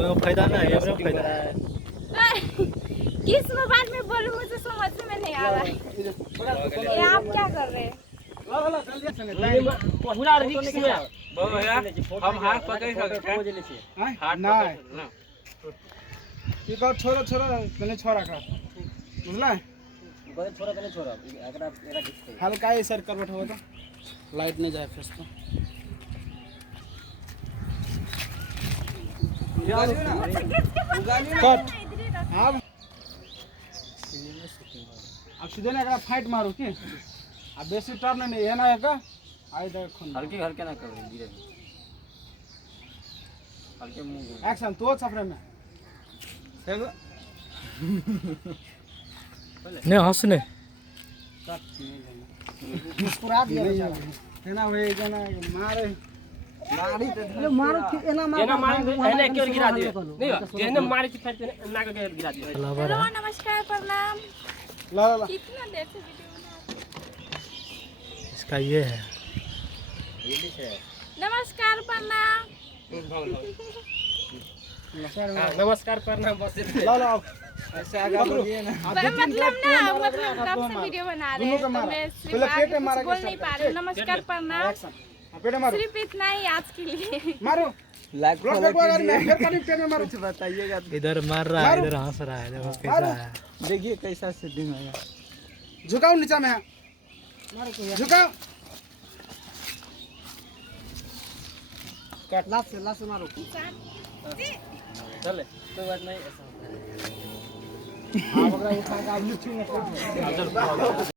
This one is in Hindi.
कोई फायदा ना है, अपना फायदा है। किस मोबाइल में बोलूं मुझे समझ में नहीं आ रहा है। ये आप क्या कर रहे हैं? पूरा रिक्स में हम हाथ पकड़ सकते हैं। हाथ ना ना की कहो छोरा छोरा तने छोरा का बुझला गोदे छोरा तने छोरा एकरा एरा दिखते हल्का ही सर कर बैठो तो लाइट नहीं जाए फेस तो कट अब सीधे ना एकरा फाइट मारो की अब बेसी टर्न नहीं है ना एका आई देख खून हल्के हल्के ना करो धीरे हल्के मुंह एक्शन तो सफरे में नहीं हंसने मुस्कुरा दिया है ना वे जना मारे गाड़ी ते मारो एना मारे एने क्यों गिरा दिए नहीं एने मारे फिर ना के गिरा दिए। हेलो नमस्कार प्रणाम। ला ला कितना देर से वीडियो बना रहे हैं? इसका ये है। नमस्कार प्रणाम। नमस्कार प्रणाम बस ला ला ऐसे आगे बोलिए ना मतलब कब से वीडियो बना रहे हैं तो मैं सिर्फ आगे कुछ बोल नहीं पा रही हूँ। नमस्कार प्रणाम, पेटे मारो सिर्फ इतना ही आज के लिए। मारो लाइक रोड पे अगर मैं फिर करीब पेट में मारो कुछ बताइएगा इधर मार रहा है, इधर हंस रहा है, देखो कैसा है। देखिए कैसा सेटिंग है झुकाओ नीचा में मारो झुकाओ कट लास्ट से मारो चले कोई बात नहीं ऐसा आप अगर उठा के आप नीचे में